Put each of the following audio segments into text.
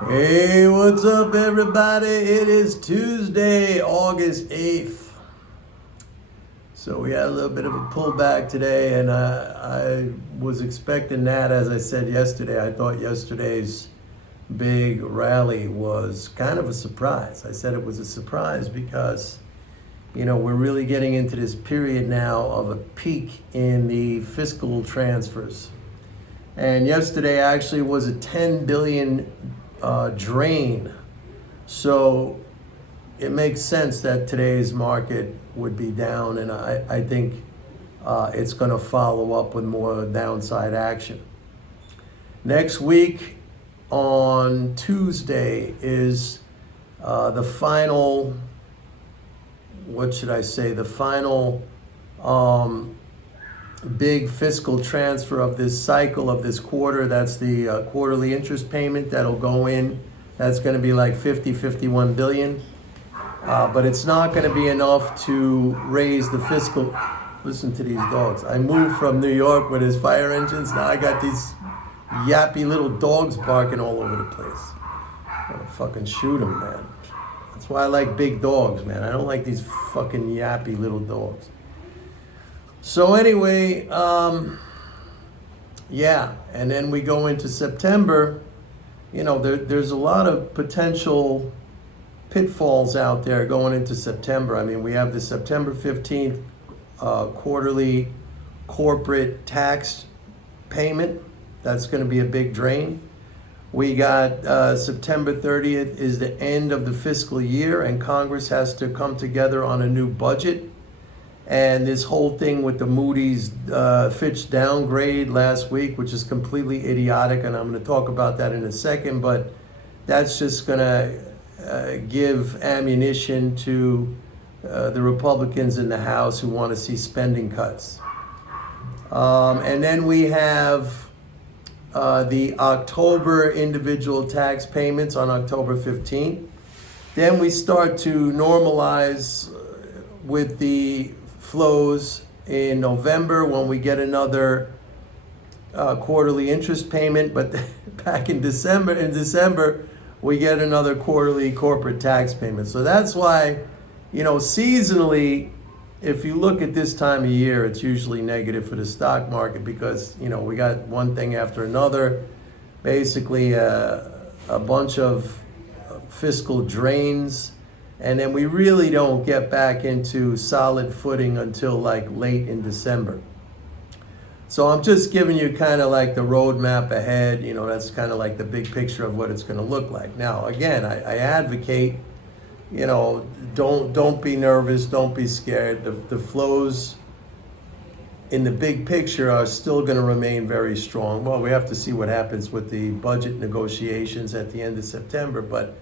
Hey, what's up, everybody? It is Tuesday, August 8th. So we had a little bit of a pullback today, and I was expecting that. As I said yesterday, I thought yesterday's big rally was kind of a surprise. I said it was a surprise because, we're really getting into this period now of a peak in the fiscal transfers. And yesterday actually was a 10 billion drain. So it makes sense that today's market would be down, and I think it's going to follow up with more downside action. Next week on Tuesday is the final, the final big fiscal transfer of this cycle of this quarter. That's the quarterly interest payment that'll go in. That's going to be like 51 billion. But it's not going to be enough to raise the fiscal. Listen to these dogs. I moved from New York with his fire engines. Now I got these yappy little dogs barking all over the place. I'm gonna fucking shoot them, man. That's why I like big dogs, man. I don't like these fucking yappy little dogs. So anyway, and then we go into September. There's a lot of potential pitfalls out there going into September. I mean, we have the September 15th quarterly corporate tax payment. That's going to be a big drain. We got September 30th is the end of the fiscal year, and Congress has to come together on a new budget. And this whole thing with the Moody's Fitch downgrade last week, which is completely idiotic, and I'm going to talk about that in a second, but that's just going to give ammunition to the Republicans in the House who want to see spending cuts. And then we have the October individual tax payments on October 15th. Then we start to normalize with the flows in November when we get another quarterly interest payment, but back in December we get another quarterly corporate tax payment. So that's why, seasonally, if you look at this time of year, it's usually negative for the stock market because, we got one thing after another, basically a bunch of fiscal drains. And then we really don't get back into solid footing until like late in December. So I'm just giving you kind of like the roadmap ahead. That's kind of like the big picture of what it's going to look like. Now, again, I advocate, don't be nervous, don't be scared. The flows in the big picture are still going to remain very strong. Well, we have to see what happens with the budget negotiations at the end of September, but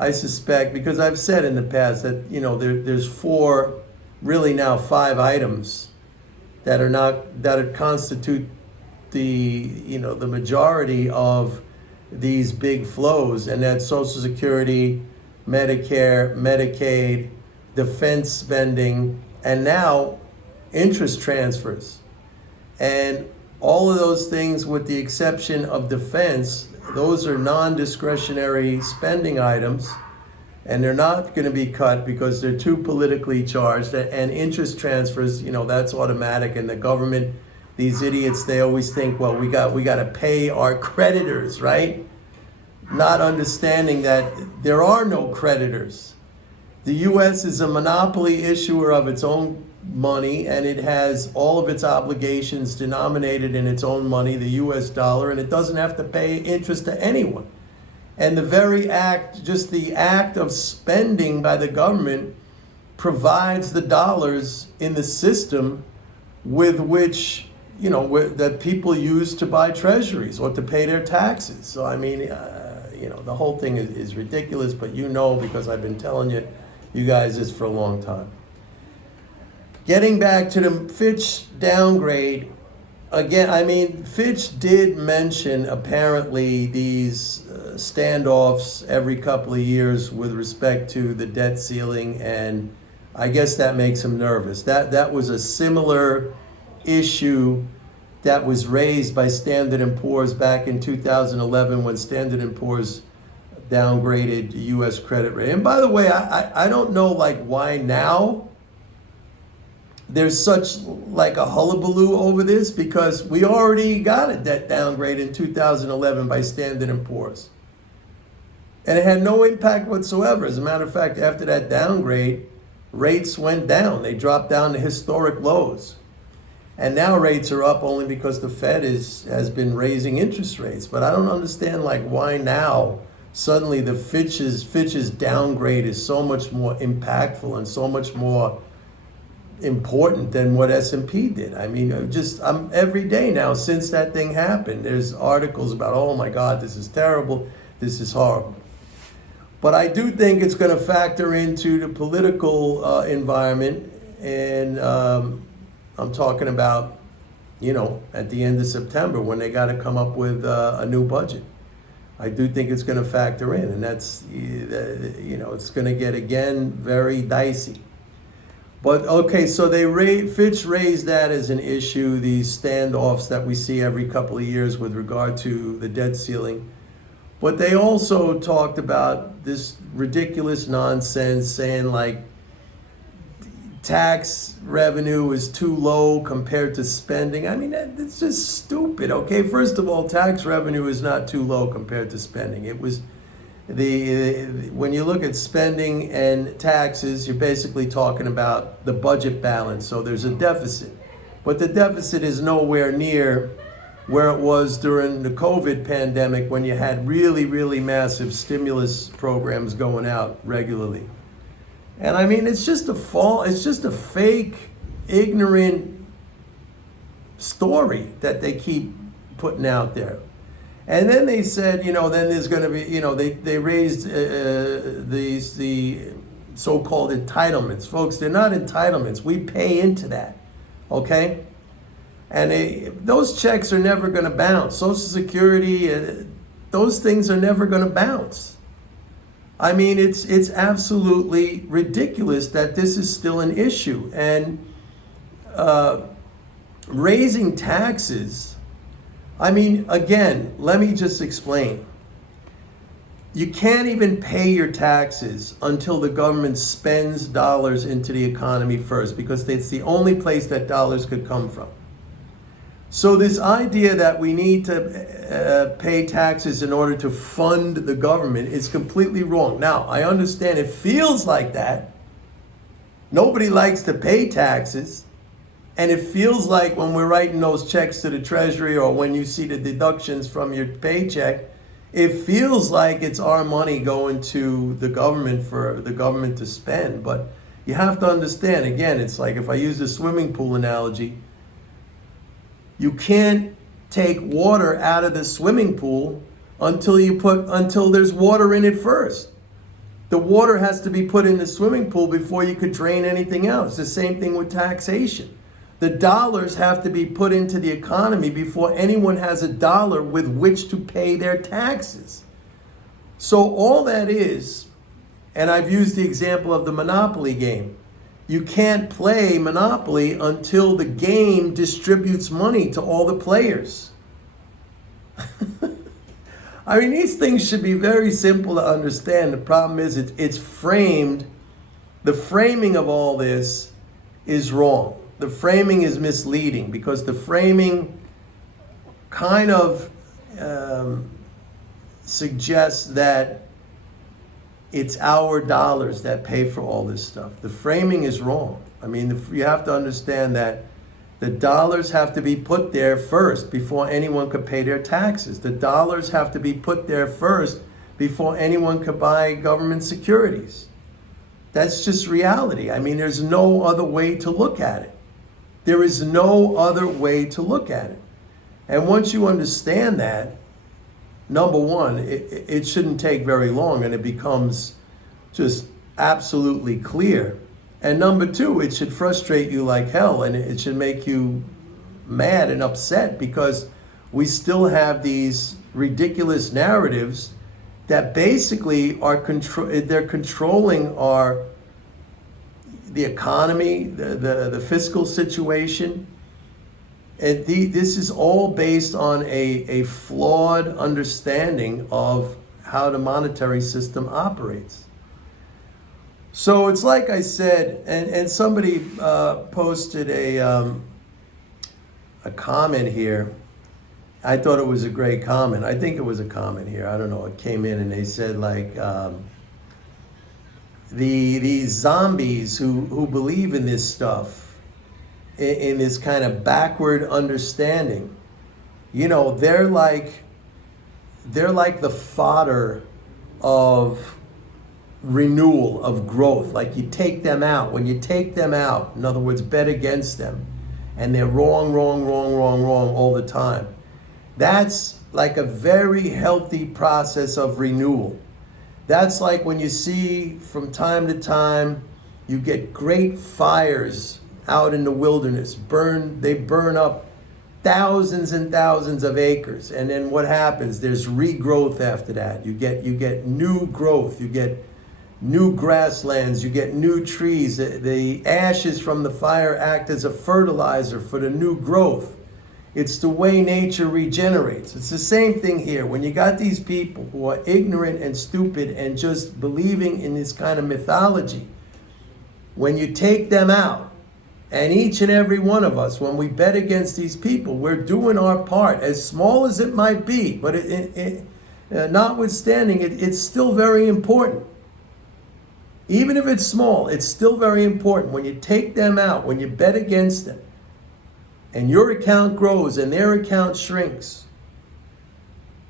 I suspect, because I've said in the past that, there's really now five items that constitute the majority of these big flows, and that's Social Security, Medicare, Medicaid, defense spending, and now interest transfers. And all of those things, with the exception of defense, those are non-discretionary spending items, and they're not going to be cut because they're too politically charged. And interest transfers, that's automatic. And the government, these idiots, they always think, well, we got to pay our creditors, right? Not understanding that there are no creditors. The U.S. is a monopoly issuer of its own money, and it has all of its obligations denominated in its own money, the U.S. dollar, and it doesn't have to pay interest to anyone. And the very act, just the act of spending by the government, provides the dollars in the system with which, that people use to buy treasuries or to pay their taxes. So, I mean, the whole thing is ridiculous, but because I've been telling you guys this for a long time. Getting back to the Fitch downgrade, again, Fitch did mention apparently these standoffs every couple of years with respect to the debt ceiling, and I guess that makes him nervous. That was a similar issue that was raised by Standard & Poor's back in 2011 when Standard & Poor's downgraded U.S. credit rating. And by the way, I don't know like why now there's such like a hullabaloo over this, because we already got a debt downgrade in 2011 by Standard & Poor's. And it had no impact whatsoever. As a matter of fact, after that downgrade, rates went down. They dropped down to historic lows. And now rates are up only because the Fed has been raising interest rates. But I don't understand like why now suddenly the Fitch's downgrade is so much more impactful and so much more important than what S&P did. I mean, I'm every day now since that thing happened, there's articles about, oh my God, this is terrible, this is horrible. But I do think it's going to factor into the political environment, and I'm talking about, at the end of September when they got to come up with a new budget. I do think it's going to factor in, and that's, it's going to get, again, very dicey. But okay, so Fitch raised that as an issue, these standoffs that we see every couple of years with regard to the debt ceiling. But they also talked about this ridiculous nonsense saying like tax revenue is too low compared to spending. I mean, it's just stupid, okay? First of all, tax revenue is not too low compared to spending. It was when you look at spending and taxes, you're basically talking about the budget balance. So there's a deficit, but the deficit is nowhere near where it was during the COVID pandemic when you had really, really massive stimulus programs going out regularly. And I mean, it's just a fake, ignorant story that they keep putting out there. And then they said, then there's going to be, they raised the so-called entitlements. Folks, they're not entitlements. We pay into that, okay? And those checks are never going to bounce. Social Security, those things are never going to bounce. I mean, it's absolutely ridiculous that this is still an issue. And raising taxes, I mean, again, let me just explain. You can't even pay your taxes until the government spends dollars into the economy first, because it's the only place that dollars could come from. So this idea that we need to pay taxes in order to fund the government is completely wrong. Now, I understand it feels like that. Nobody likes to pay taxes. And it feels like when we're writing those checks to the Treasury, or when you see the deductions from your paycheck, it feels like it's our money going to the government for the government to spend. But you have to understand, again, it's like if I use the swimming pool analogy, you can't take water out of the swimming pool until there's water in it first. The water has to be put in the swimming pool before you could drain anything else. The same thing with taxation. The dollars have to be put into the economy before anyone has a dollar with which to pay their taxes. So all that is, and I've used the example of the Monopoly game. You can't play Monopoly until the game distributes money to all the players. I mean, these things should be very simple to understand. The problem is it's framed, the framing of all this is wrong. The framing is misleading, because the framing kind of suggests that it's our dollars that pay for all this stuff. The framing is wrong. I mean, you have to understand that the dollars have to be put there first before anyone could pay their taxes. The dollars have to be put there first before anyone could buy government securities. That's just reality. I mean, there's no other way to look at it. There is no other way to look at it. And once you understand that, number one, it shouldn't take very long and it becomes just absolutely clear. And number two, it should frustrate you like hell, and it should make you mad and upset, because we still have these ridiculous narratives that basically are they're controlling the economy, the fiscal situation. And this is all based on a flawed understanding of how the monetary system operates. So it's like I said, and somebody posted a comment here. I thought it was a great comment. I think it was a comment here. I don't know. It came in and they said like these zombies who believe in this stuff, in this kind of backward understanding, you know, they're like the fodder of renewal, of growth. Like you take them out. When you take them out, in other words, bet against them, and they're wrong all the time. That's like a very healthy process of renewal. That's like when you see from time to time, you get great fires out in the wilderness. They burn up thousands and thousands of acres. And then what happens? There's regrowth after that. You get new growth. You get new grasslands. You get new trees. The ashes from the fire act as a fertilizer for the new growth. It's the way nature regenerates. It's the same thing here. When you got these people who are ignorant and stupid and just believing in this kind of mythology, when you take them out, and each and every one of us, when we bet against these people, we're doing our part, as small as it might be, but notwithstanding, it's still very important. Even if it's small, it's still very important. When you take them out, when you bet against them, and your account grows and their account shrinks,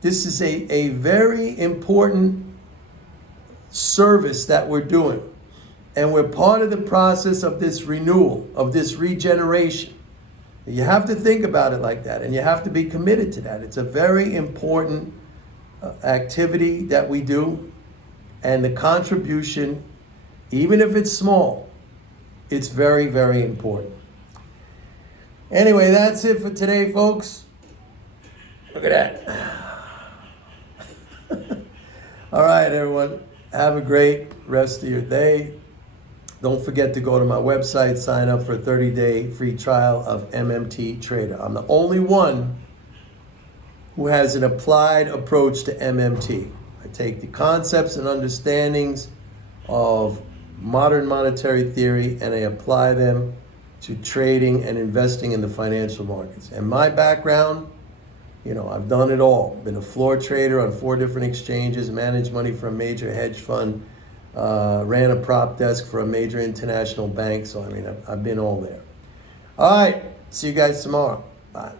this is a very important service that we're doing. And we're part of the process of this renewal, of this regeneration. You have to think about it like that, and you have to be committed to that. It's a very important activity that we do, and the contribution, even if it's small, it's very, very important. Anyway, that's it for today, folks. Look at that. All right, everyone. Have a great rest of your day. Don't forget to go to my website, sign up for a 30-day free trial of MMT Trader. I'm the only one who has an applied approach to MMT. I take the concepts and understandings of modern monetary theory and I apply them to trading and investing in the financial markets. And my background, you know, I've done it all. Been a floor trader on 4 different exchanges, managed money for a major hedge fund, ran a prop desk for a major international bank. So, I mean, I've been all there. All right. See you guys tomorrow. Bye.